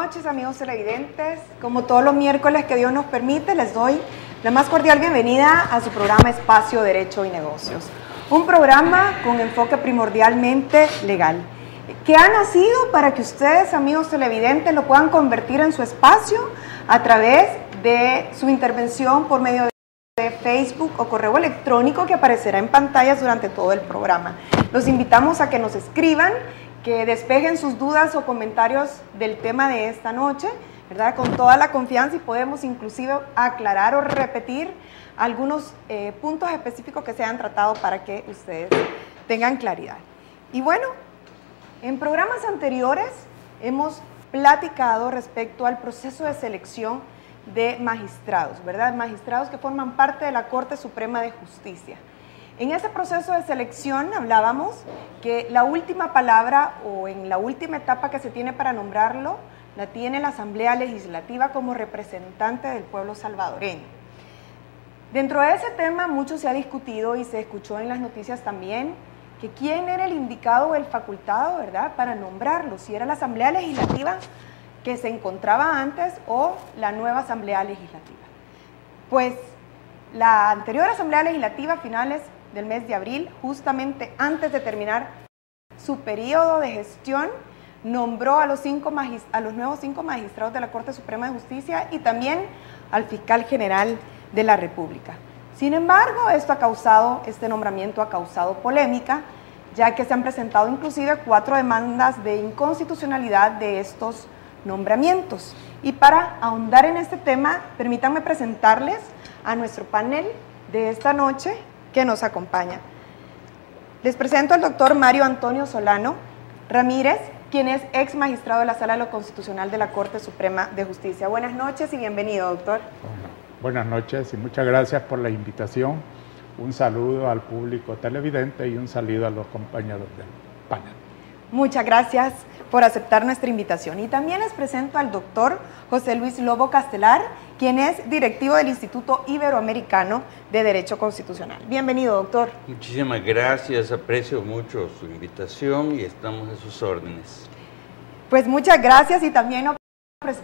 noches, amigos televidentes. Como todos los miércoles que Dios nos permite, les doy la más cordial bienvenida a su programa Espacio Derecho y Negocios. Un programa con enfoque primordialmente legal, que ha nacido para que ustedes, amigos televidentes, lo puedan convertir en su espacio a través de su intervención por medio de Facebook o correo electrónico que aparecerá en pantallas durante todo el programa. Los invitamos a que nos escriban, que despejen sus dudas o comentarios del tema de esta noche, ¿verdad? Con toda la confianza, y podemos inclusive aclarar o repetir algunos puntos específicos que se han tratado para que ustedes tengan claridad. Y bueno, en programas anteriores hemos platicado respecto al proceso de selección de magistrados, ¿verdad? Magistrados que forman parte de la Corte Suprema de Justicia. En ese proceso de selección hablábamos que la última palabra, o en la última etapa que se tiene para nombrarlo, la tiene la Asamblea Legislativa como representante del pueblo salvadoreño. Dentro de ese tema mucho se ha discutido y se escuchó en las noticias también que quién era el indicado o el facultado, ¿verdad?, para nombrarlo, si era la Asamblea Legislativa que se encontraba antes o la nueva Asamblea Legislativa. Pues la anterior Asamblea Legislativa, a finales del mes de abril, justamente antes de terminar su periodo de gestión, nombró a los nuevos 5 magistrados de la Corte Suprema de Justicia y también al fiscal general de la República. Sin embargo, este nombramiento ha causado polémica, ya que se han presentado inclusive 4 demandas de inconstitucionalidad de estos nombramientos. Y para ahondar en este tema, permítanme presentarles a nuestro panel de esta noche que nos acompaña. Les presento al doctor Mario Antonio Solano Ramírez, quien es ex magistrado de la Sala de lo Constitucional de la Corte Suprema de Justicia. Buenas noches y bienvenido, doctor. Buenas noches y muchas gracias por la invitación. Un saludo al público televidente y un saludo a los compañeros del panel. Muchas gracias por aceptar nuestra invitación. Y también les presento al doctor José Luis Lobo Castelar, quien es directivo del Instituto Iberoamericano de Derecho Constitucional. Bienvenido, doctor. Muchísimas gracias, aprecio mucho su invitación y estamos a sus órdenes. Pues muchas gracias, y también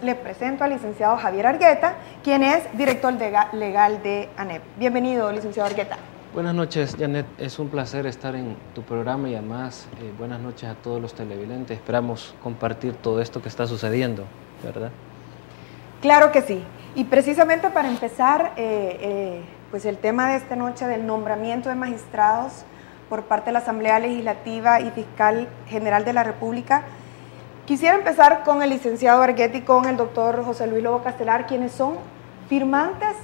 le presento al licenciado Javier Argueta, quien es director legal de ANEP. Bienvenido, licenciado Argueta. Buenas noches, Janet. Es un placer estar en tu programa y además buenas noches a todos los televidentes. Esperamos compartir todo esto que está sucediendo, ¿verdad? Claro que sí. Y precisamente para empezar, pues el tema de esta noche del nombramiento de magistrados por parte de la Asamblea Legislativa y Fiscal General de la República, quisiera empezar con el licenciado Argueta y con el doctor José Luis Lobo Castelar, quienes son firmantes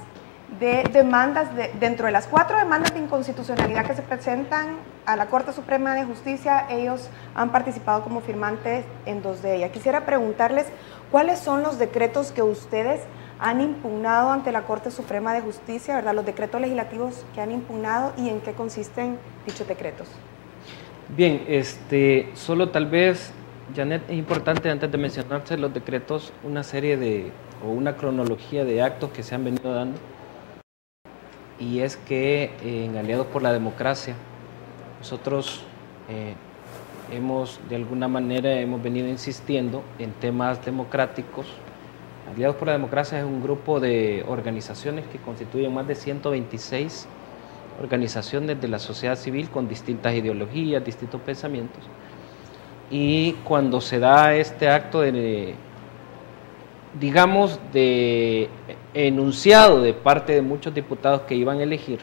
de demandas, dentro de las 4 demandas de inconstitucionalidad que se presentan a la Corte Suprema de Justicia. Ellos han participado como firmantes en 2 de ellas. Quisiera preguntarles cuáles son los decretos que ustedes han impugnado ante la Corte Suprema de Justicia, ¿verdad? Los decretos legislativos que han impugnado y en qué consisten dichos decretos. Bien, solo tal vez, Janet, es importante antes de mencionarse los decretos, una serie una cronología de actos que se han venido dando. Y es que en Aliados por la Democracia, nosotros de alguna manera hemos venido insistiendo en temas democráticos. Aliados por la Democracia es un grupo de organizaciones que constituyen más de 126 organizaciones de la sociedad civil con distintas ideologías, distintos pensamientos. Y cuando se da este acto de enunciado de parte de muchos diputados que iban a elegir,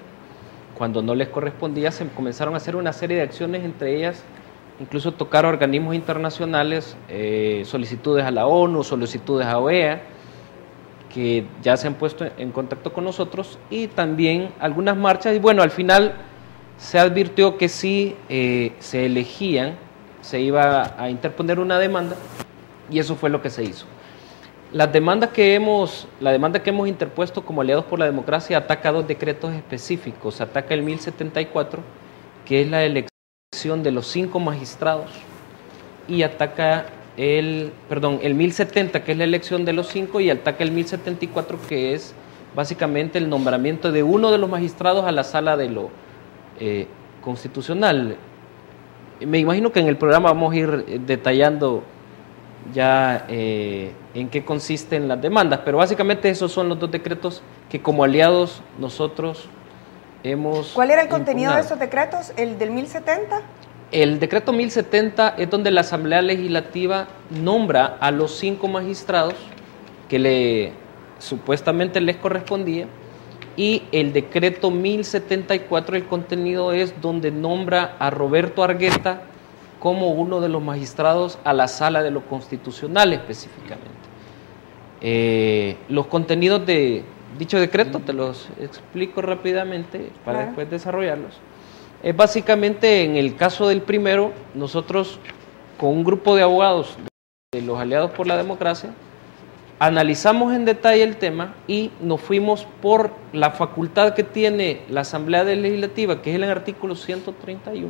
cuando no les correspondía, se comenzaron a hacer una serie de acciones, entre ellas incluso tocar a organismos internacionales, solicitudes a la ONU, solicitudes a OEA, que ya se han puesto en contacto con nosotros, y también algunas marchas. Y bueno, al final se advirtió que si se elegían, se iba a interponer una demanda, y eso fue lo que se hizo. La demanda que hemos interpuesto como Aliados por la Democracia ataca 2 decretos específicos. Ataca el 1074, que es la elección de los 5 magistrados, y ataca el 1070, que es la elección de los 5, y ataca el 1074, que es básicamente el nombramiento de uno de los magistrados a la Sala de lo Constitucional. Me imagino que en el programa vamos a ir detallando ya en qué consisten las demandas, pero básicamente esos son los dos decretos que como aliados nosotros hemos ¿Cuál era el contenido de impugnado. estos decretos? ¿El del 1070? El decreto 1070 es donde la Asamblea Legislativa nombra a los 5 magistrados que supuestamente les correspondía, y el decreto 1074, el contenido es donde nombra a Roberto Argueta como uno de los magistrados a la Sala de lo Constitucional específicamente. Los contenidos de dicho decreto te los explico rápidamente para después desarrollarlos. Es básicamente, en el caso del primero, nosotros con un grupo de abogados de los Aliados por la Democracia analizamos en detalle el tema y nos fuimos por la facultad que tiene la Asamblea Legislativa, que es el artículo 131,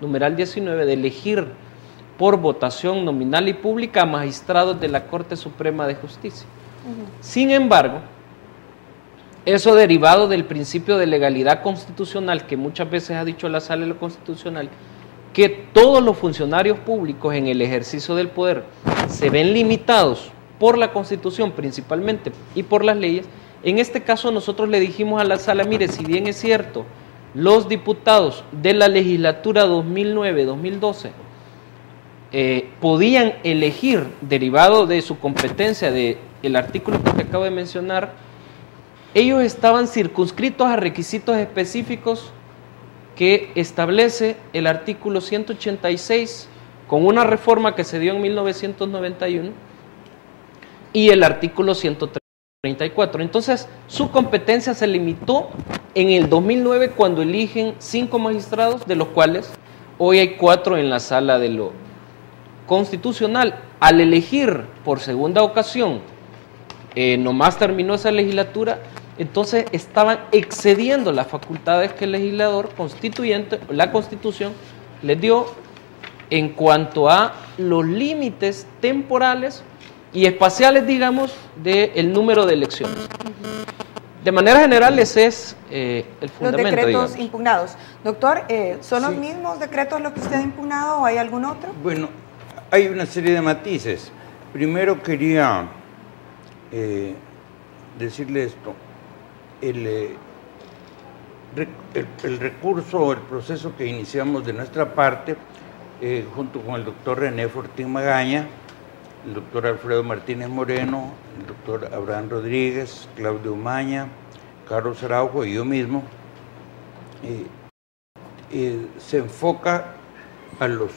numeral 19, de elegir por votación nominal y pública a magistrados de la Corte Suprema de Justicia. Sin embargo, eso derivado del principio de legalidad constitucional que muchas veces ha dicho la Sala de lo Constitucional, que todos los funcionarios públicos en el ejercicio del poder se ven limitados por la Constitución principalmente y por las leyes. En este caso nosotros le dijimos a la Sala, mire, si bien es cierto, los diputados de la legislatura 2009-2012 podían elegir, derivado de su competencia del artículo que te acabo de mencionar, ellos estaban circunscritos a requisitos específicos que establece el artículo 186 con una reforma que se dio en 1991 y el artículo 134. Entonces, su competencia se limitó en el 2009 cuando eligen 5 magistrados, de los cuales hoy hay 4 en la Sala de lo Constitucional. Al elegir por segunda ocasión, nomás terminó esa legislatura, entonces estaban excediendo las facultades que el legislador constituyente, la Constitución, les dio en cuanto a los límites temporales y espaciales, digamos, del número de elecciones. De manera general, ese es el fundamento. Los decretos digamos impugnados. Doctor, ¿son los Sí. mismos decretos los que usted ha impugnado o hay algún otro? Bueno, hay una serie de matices. Primero quería decirle esto. El recurso o el proceso que iniciamos de nuestra parte, junto con el doctor René Fortín Magaña, el doctor Alfredo Martínez Moreno, el doctor Abraham Rodríguez, Claudio Umaña, Carlos Araujo y yo mismo, se enfoca a los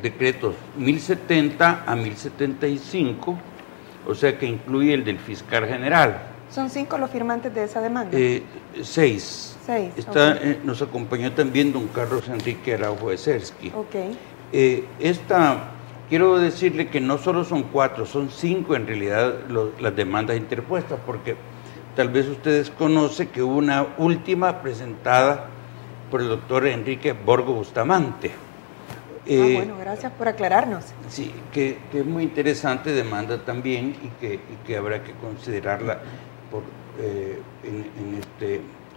decretos 1070 a 1075, o sea que incluye el del fiscal general. ¿Son 5 los firmantes de esa demanda? 6. 6. Nos acompañó también don Carlos Enrique Araujo de Sersky. Ok. Quiero decirle que no solo son 4, son 5 en realidad las demandas interpuestas, porque tal vez ustedes conocen que hubo una última presentada por el doctor Enrique Borgo Bustamante. Bueno, gracias por aclararnos. Sí, que es muy interesante demanda también y que habrá que considerarla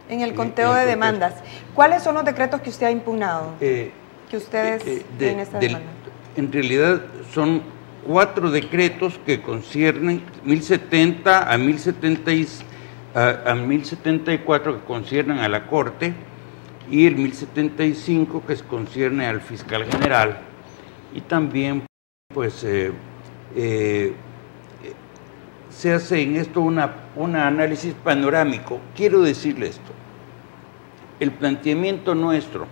En el conteo de demandas. ¿Cuáles son los decretos que usted ha impugnado? Que ustedes tienen esta demanda. En realidad son 4 decretos que conciernen 1070 a 1074 que conciernen a la Corte y el 1075 que concierne al fiscal general. Y también pues se hace en esto un análisis panorámico. Quiero decirle esto, el planteamiento nuestro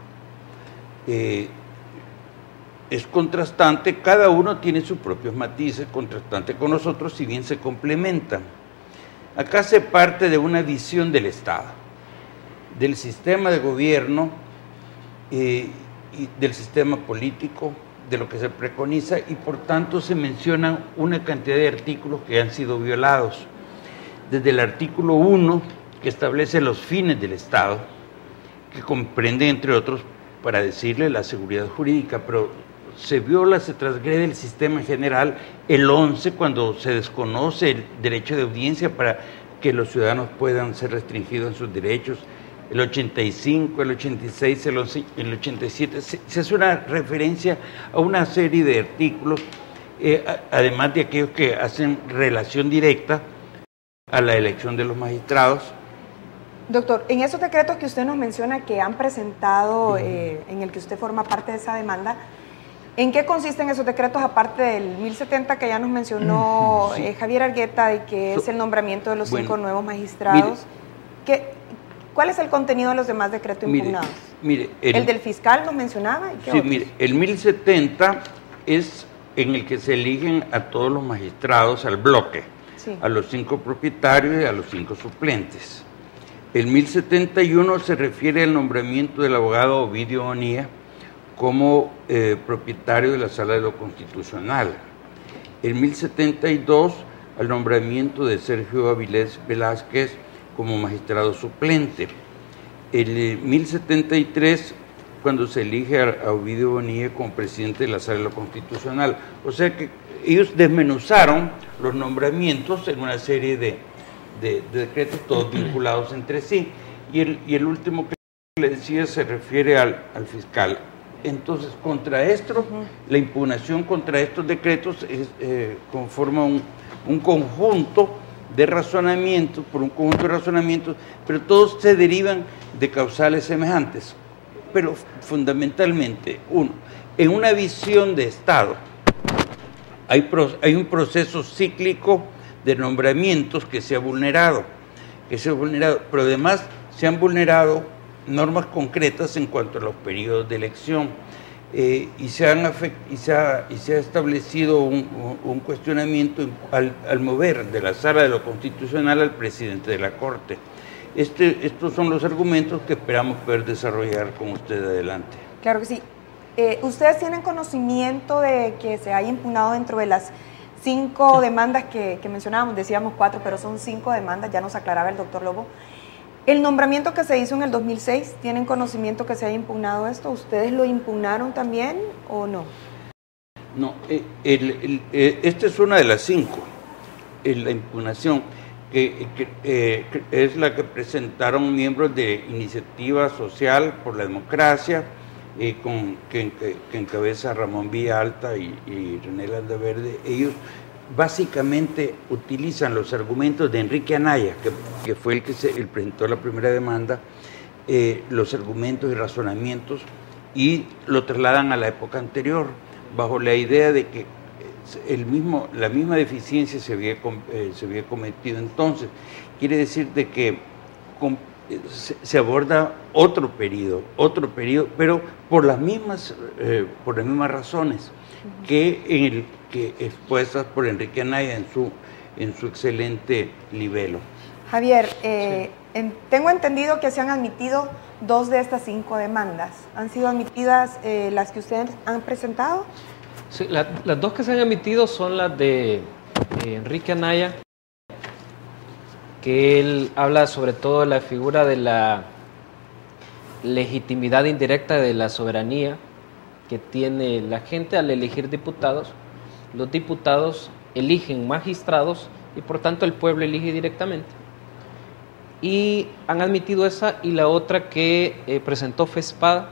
es contrastante, cada uno tiene sus propios matices, contrastante con nosotros, si bien se complementan. Acá se parte de una visión del Estado, del sistema de gobierno y del sistema político, de lo que se preconiza, y por tanto se mencionan una cantidad de artículos que han sido violados. Desde el artículo 1, que establece los fines del Estado, que comprende, entre otros, para decirle, la seguridad jurídica, pero se viola, se transgrede el sistema en general. El 11, cuando se desconoce el derecho de audiencia para que los ciudadanos puedan ser restringidos en sus derechos. El 85, el 86, el 87, se hace una referencia a una serie de artículos además de aquellos que hacen relación directa a la elección de los magistrados. Doctor, en esos decretos que usted nos menciona que han presentado, en el que usted forma parte de esa demanda, ¿en qué consisten esos decretos, aparte del 1070 que ya nos mencionó Javier Argueta, de que es el nombramiento de los 5 nuevos magistrados? ¿Cuál es el contenido de los demás decretos impugnados? El del fiscal nos mencionaba. ¿Y qué otros? Mire, el 1070 es en el que se eligen a todos los magistrados al bloque, a los 5 propietarios y a los 5 suplentes. El 1071 se refiere al nombramiento del abogado Ovidio Bonilla como propietario de la Sala de lo Constitucional. El 1072 al nombramiento de Sergio Avilés Velázquez como magistrado suplente. El 1073 cuando se elige a Ovidio Bonilla como presidente de la Sala de lo Constitucional. O sea que ellos desmenuzaron los nombramientos en una serie de decretos, todos vinculados entre sí. Y el último que le decía se refiere al fiscal. Entonces, contra esto, la impugnación contra estos decretos conforma un conjunto de razonamientos, pero todos se derivan de causales semejantes. Pero fundamentalmente, en una visión de Estado, hay un proceso cíclico de nombramientos que se ha vulnerado, pero además se han vulnerado normas concretas en cuanto a los periodos de elección y se ha establecido un cuestionamiento al mover de la Sala de lo Constitucional al presidente de la Corte. Estos son los argumentos que esperamos poder desarrollar con usted adelante. Claro que sí. ¿Ustedes tienen conocimiento de que se haya impugnado dentro de las 5 demandas que mencionábamos? Decíamos 4, pero son 5 demandas, ya nos aclaraba el doctor Lobo. El nombramiento que se hizo en el 2006, ¿tienen conocimiento que se haya impugnado esto? ¿Ustedes lo impugnaron también o no? No, esta es una de las 5, la impugnación, que es la que presentaron miembros de Iniciativa Social por la Democracia, que encabeza Ramón Villalta y René Landaverde. Ellos básicamente utilizan los argumentos de Enrique Anaya, que fue el que presentó la primera demanda, los argumentos y razonamientos, y lo trasladan a la época anterior, bajo la idea de que la misma deficiencia se había cometido entonces. Quiere decir de que se aborda otro periodo, pero por las mismas razones que expuestas por Enrique Anaya en su excelente libelo. Javier, tengo entendido que se han admitido 2 de estas 5 demandas. ¿Han sido admitidas las que ustedes han presentado? Sí, las 2 que se han admitido son las de Enrique Anaya, que él habla sobre todo de la figura de la legitimidad indirecta de la soberanía que tiene la gente al elegir diputados. Los diputados eligen magistrados y por tanto el pueblo elige directamente. Y han admitido esa, y la otra que presentó FESPAD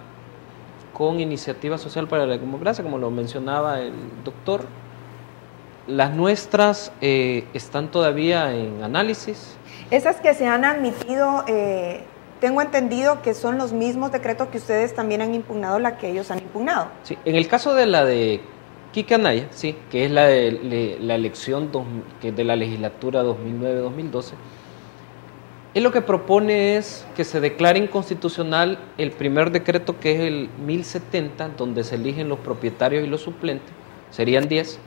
con Iniciativa Social para la Democracia, como lo mencionaba el doctor. Las nuestras están todavía en análisis. Esas que se han admitido, tengo entendido que son los mismos decretos que ustedes también han impugnado, la que ellos han impugnado. Sí, en el caso de la de Quique Anaya, sí, que es la elección de la legislatura 2009-2012, él lo que propone es que se declare inconstitucional el primer decreto, que es el 1070, donde se eligen los propietarios y los suplentes, serían 10,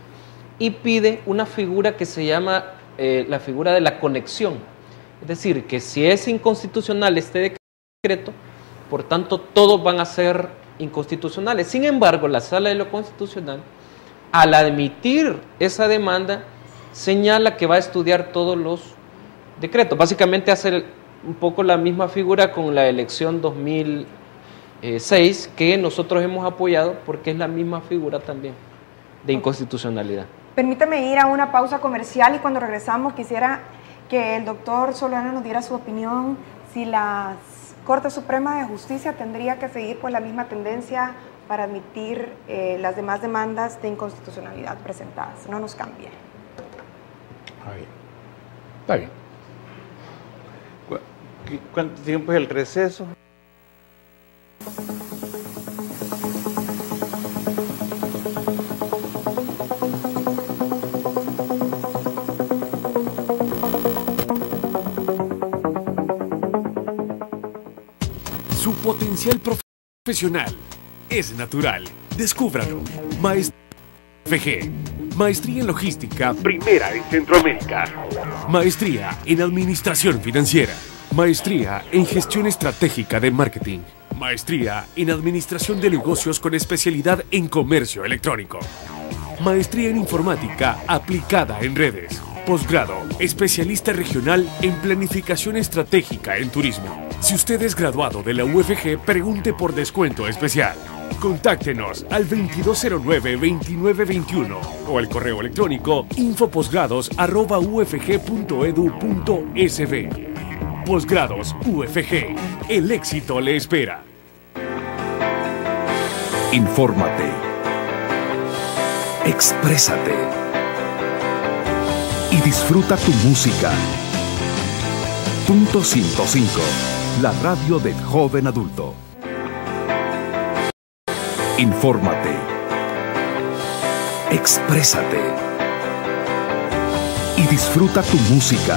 y pide una figura que se llama la figura de la conexión. Es decir, que si es inconstitucional este decreto, por tanto todos van a ser inconstitucionales. Sin embargo, la Sala de lo Constitucional, al admitir esa demanda, señala que va a estudiar todos los decretos. Básicamente hace un poco la misma figura con la elección 2006 que nosotros hemos apoyado, porque es la misma figura también de inconstitucionalidad. Permítame ir a una pausa comercial y cuando regresamos quisiera que el doctor Solorzano nos diera su opinión si la Corte Suprema de Justicia tendría que seguir por la misma tendencia para admitir las demás demandas de inconstitucionalidad presentadas. No nos cambien. Ahí. Está bien. ¿Cuánto tiempo es el receso? Su potencial profesional es natural. Descúbralo. Maestría FG. Maestría en Logística, primera en Centroamérica. Maestría en Administración Financiera. Maestría en Gestión Estratégica de Marketing. Maestría en Administración de Negocios con especialidad en Comercio Electrónico. Maestría en Informática aplicada en redes. Posgrado, especialista regional en Planificación Estratégica en Turismo. Si usted es graduado de la UFG, pregunte por descuento especial. Contáctenos al 2209-2921 o al correo electrónico infoposgrados@ufg.edu.sb. Posgrados UFG. El éxito le espera. Infórmate. Exprésate. Y disfruta tu música. Punto 105. La radio del joven adulto. Infórmate. Exprésate. Y disfruta tu música.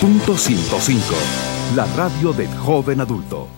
Punto 105. La radio del joven adulto.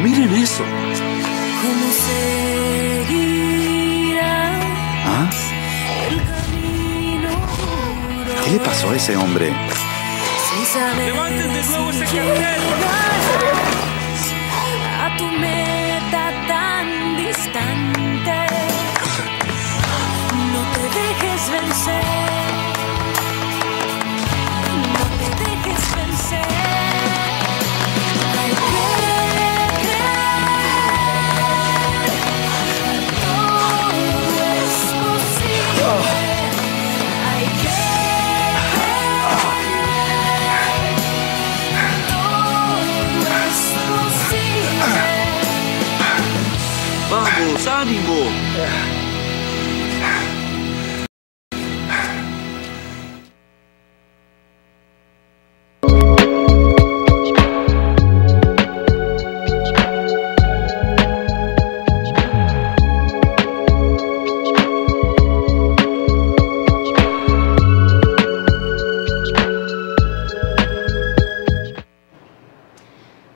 Miren eso. ¿Cómo seguirás el camino duro? ¿Qué le pasó a ese hombre? Sin saber ¡Levanten de nuevo ese si cartel! llegarás a tu meta tan distante. No te dejes vencer. No te dejes vencer. Hay que ¡Vamos, ánimo!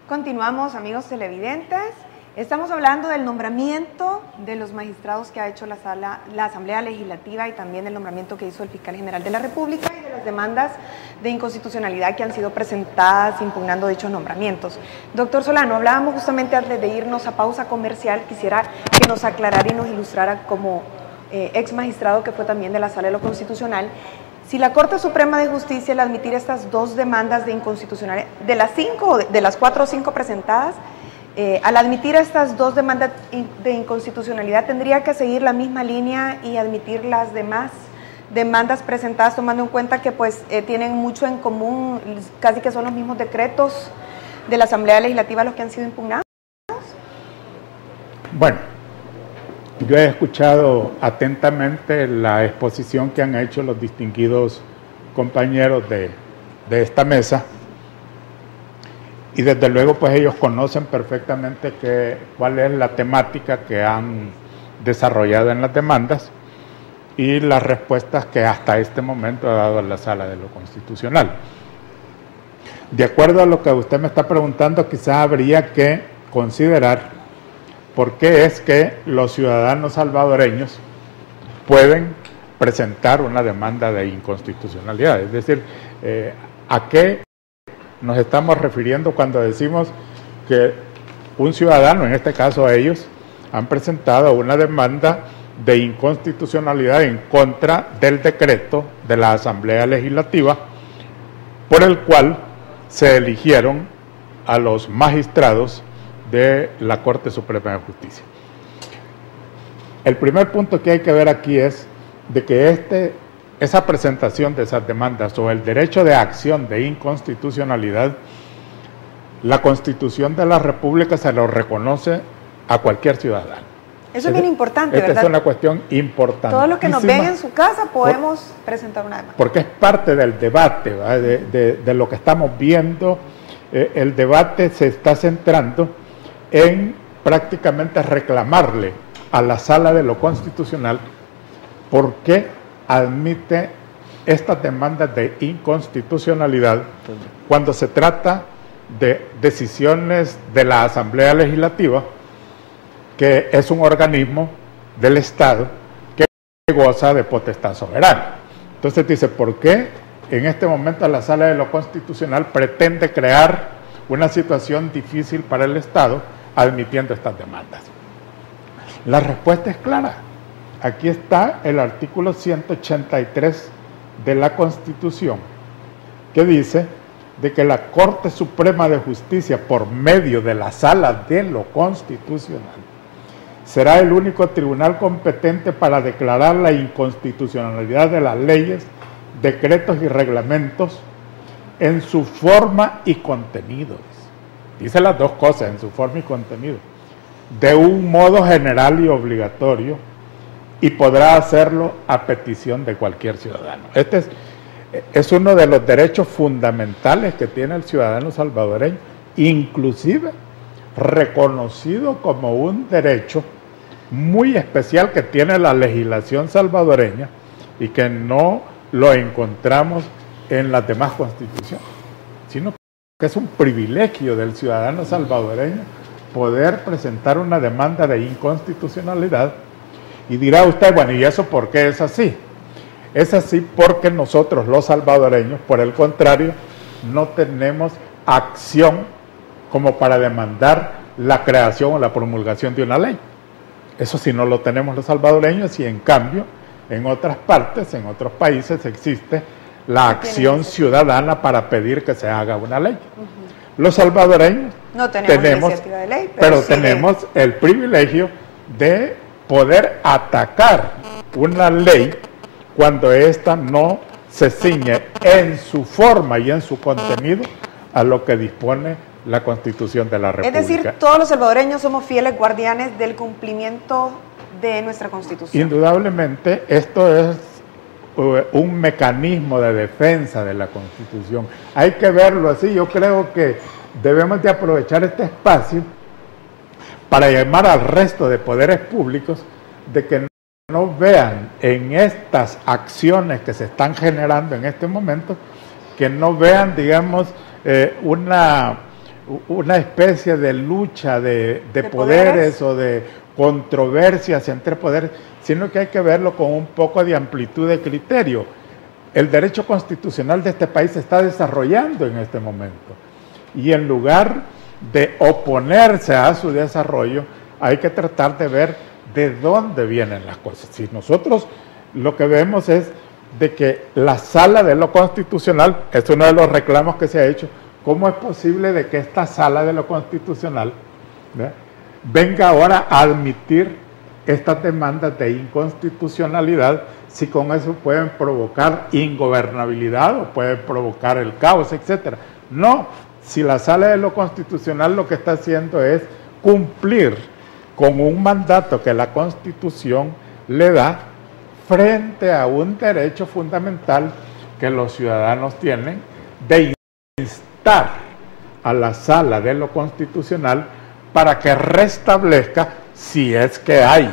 Continuamos, amigos televidentes. Estamos hablando del nombramiento de los magistrados que ha hecho la Asamblea Legislativa y también del nombramiento que hizo el Fiscal General de la República y de las demandas de inconstitucionalidad que han sido presentadas impugnando dichos nombramientos. Doctor Solano, hablábamos justamente antes de irnos a pausa comercial. Quisiera que nos aclarara y nos ilustrara como ex magistrado que fue también de la Sala de lo Constitucional, si la Corte Suprema de Justicia, al admitir estas dos demandas de inconstitucionalidad, de las 4 o 5 presentadas, al admitir estas dos demandas de inconstitucionalidad, ¿tendría que seguir la misma línea y admitir las demás demandas presentadas, tomando en cuenta que pues tienen mucho en común, casi que son los mismos decretos de la Asamblea Legislativa los que han sido impugnados? Bueno, yo he escuchado atentamente la exposición que han hecho los distinguidos compañeros de esta mesa. Y desde luego, pues ellos conocen perfectamente cuál es la temática que han desarrollado en las demandas. y las respuestas que hasta este momento ha dado la Sala de lo Constitucional. De acuerdo a lo que usted me está preguntando, quizás habría que considerar por qué es que los ciudadanos salvadoreños pueden presentar una demanda de inconstitucionalidad. Es decir, ¿a qué nos estamos refiriendo cuando decimos que un ciudadano, en este caso ellos, han presentado una demanda de inconstitucionalidad en contra del decreto de la Asamblea Legislativa por el cual se eligieron a los magistrados de la Corte Suprema de Justicia? El primer punto que hay que ver aquí es de que esa presentación de esas demandas o el derecho de acción de inconstitucionalidad, la Constitución de la República se lo reconoce a cualquier ciudadano. Eso es bien importante, Esta ¿verdad? es una cuestión importante. Todos los que nos ven en su casa podemos presentar una demanda. Porque es parte del debate, de lo que estamos viendo. El debate se está centrando en prácticamente reclamarle a la Sala de lo Constitucional por qué admite estas demandas de inconstitucionalidad cuando se trata de decisiones de la Asamblea Legislativa, que es un organismo del Estado que goza de potestad soberana. Entonces dice, ¿por qué en este momento la Sala de lo Constitucional pretende crear una situación difícil para el Estado admitiendo estas demandas? La respuesta es clara. Aquí está el artículo 183 de la Constitución, que dice de que la Corte Suprema de Justicia, por medio de la Sala de lo Constitucional, será el único tribunal competente para declarar la inconstitucionalidad de las leyes, decretos y reglamentos en su forma y contenido. Dice las dos cosas, en su forma y contenido, de un modo general y obligatorio, y podrá hacerlo a petición de cualquier ciudadano. Este es uno de los derechos fundamentales que tiene el ciudadano salvadoreño, inclusive reconocido como un derecho muy especial que tiene la legislación salvadoreña y que no lo encontramos en las demás constituciones, sino que es un privilegio del ciudadano salvadoreño poder presentar una demanda de inconstitucionalidad. Y dirá usted, bueno, ¿y eso por qué es así? Es así porque nosotros los salvadoreños, por el contrario, no tenemos acción como para demandar la creación o la promulgación de una ley. Eso sí no lo tenemos los salvadoreños, y en cambio en otras partes, en otros países, existe la acción ciudadana para pedir que se haga una ley. Los salvadoreños no tenemos iniciativa de ley, pero tenemos el privilegio de poder atacar una ley cuando ésta no se ciñe en su forma y en su contenido a lo que dispone la Constitución de la República. Es decir, todos los salvadoreños somos fieles guardianes del cumplimiento de nuestra Constitución. Indudablemente, esto es un mecanismo de defensa de la Constitución. Hay que verlo así. Yo creo que debemos de aprovechar este espacio para llamar al resto de poderes públicos de que no vean en estas acciones que se están generando en este momento, que no vean, digamos, una especie de lucha de poderes o de controversias entre poderes, sino que hay que verlo con un poco de amplitud de criterio. El derecho constitucional de este país se está desarrollando en este momento, y en lugar de oponerse a su desarrollo, hay que tratar de ver de dónde vienen las cosas. Si nosotros lo que vemos es de que la Sala de lo Constitucional, es uno de los reclamos que se ha hecho, ¿cómo es posible de que esta Sala de lo Constitucional venga ahora a admitir estas demandas de inconstitucionalidad si con eso pueden provocar ingobernabilidad o pueden provocar el caos, etcétera? No, si la Sala de lo Constitucional lo que está haciendo es cumplir con un mandato que la Constitución le da frente a un derecho fundamental que los ciudadanos tienen de instar a la Sala de lo Constitucional para que restablezca, si es que hay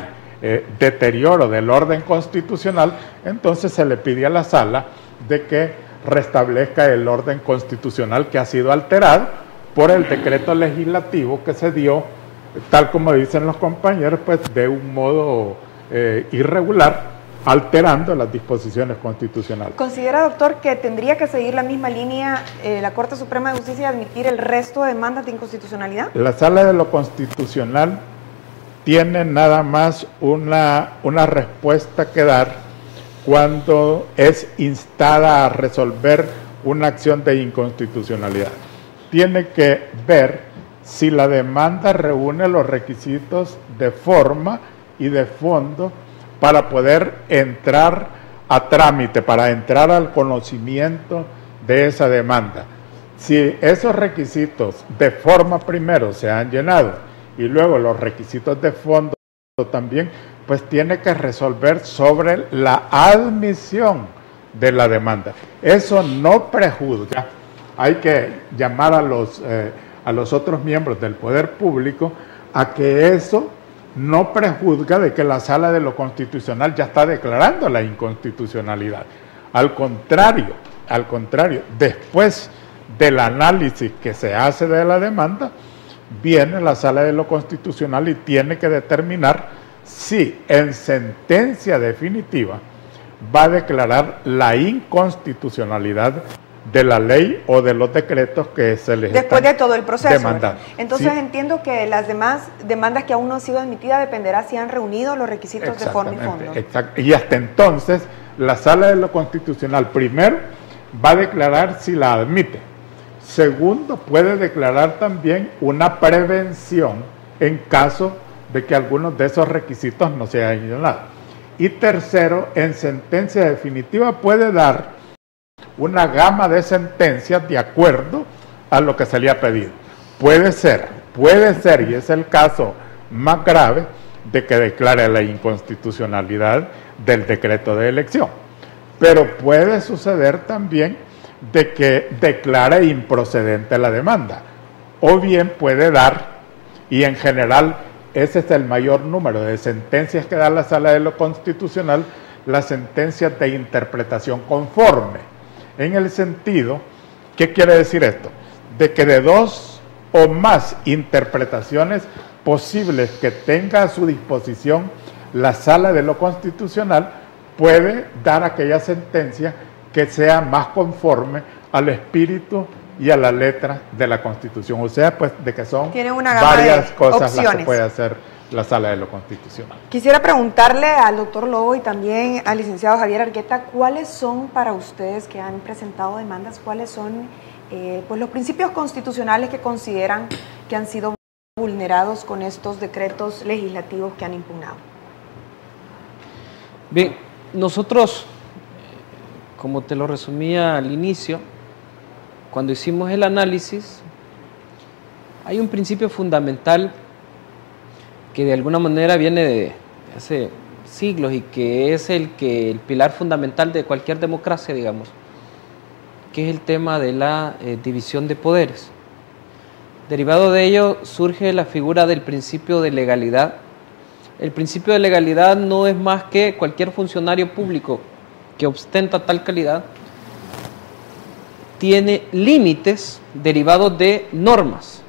deterioro del orden constitucional, entonces se le pide a la sala de que restablezca el orden constitucional que ha sido alterado por el decreto legislativo que se dio, tal como dicen los compañeros, pues de un modo irregular, alterando las disposiciones constitucionales. ¿Considera, doctor, que tendría que seguir la misma línea la Corte Suprema de Justicia y admitir el resto de demandas de inconstitucionalidad? La Sala de lo Constitucional tiene nada más una respuesta que dar cuando es instada a resolver una acción de inconstitucionalidad. Tiene que ver si la demanda reúne los requisitos de forma y de fondo para poder entrar a trámite, para entrar al conocimiento de esa demanda. Si esos requisitos de forma primero se han llenado y luego los requisitos de fondo también, pues tiene que resolver sobre la admisión de la demanda. Eso no prejuzga, hay que llamar a los otros miembros del poder público a que eso no prejuzga de que la Sala de lo Constitucional ya está declarando la inconstitucionalidad. Al contrario, después del análisis que se hace de la demanda, viene la Sala de lo Constitucional y tiene que determinar si en sentencia definitiva va a declarar la inconstitucionalidad de la ley o de los decretos que se les después de todo el proceso demandando. Entonces ¿sí? Entiendo que las demás demandas que aún no han sido admitidas dependerá si han reunido los requisitos de forma y fondo. Exacto. Y hasta entonces la Sala de lo Constitucional primero va a declarar si la admite. Segundo, puede declarar también una prevención en caso de que algunos de esos requisitos no se hayan llenado. Y tercero, en sentencia definitiva puede dar una gama de sentencias de acuerdo a lo que se le ha pedido. Puede ser, y es el caso más grave, de que declare la inconstitucionalidad del decreto de elección. Pero puede suceder también de que declare improcedente la demanda. O bien puede dar, y en general ese es el mayor número de sentencias que da la Sala de lo Constitucional, las sentencias de interpretación conforme. En el sentido, ¿qué quiere decir esto? De que de dos o más interpretaciones posibles que tenga a su disposición la Sala de lo Constitucional, puede dar aquella sentencia que sea más conforme al espíritu y a la letra de la Constitución. O sea, pues de que son varias cosas las que puede hacer la Sala de lo Constitucional. Quisiera preguntarle al doctor Lobo y también al licenciado Javier Argueta, ¿cuáles son para ustedes que han presentado demandas, cuáles son pues los principios constitucionales que consideran que han sido vulnerados con estos decretos legislativos que han impugnado? Bien, nosotros, como te lo resumía al inicio, cuando hicimos el análisis, hay un principio fundamental que de alguna manera viene de hace siglos y que es el pilar fundamental de cualquier democracia, digamos, que es el tema de la división de poderes. Derivado de ello surge la figura del principio de legalidad. El principio de legalidad no es más que cualquier funcionario público que ostenta tal calidad tiene límites derivados de normas.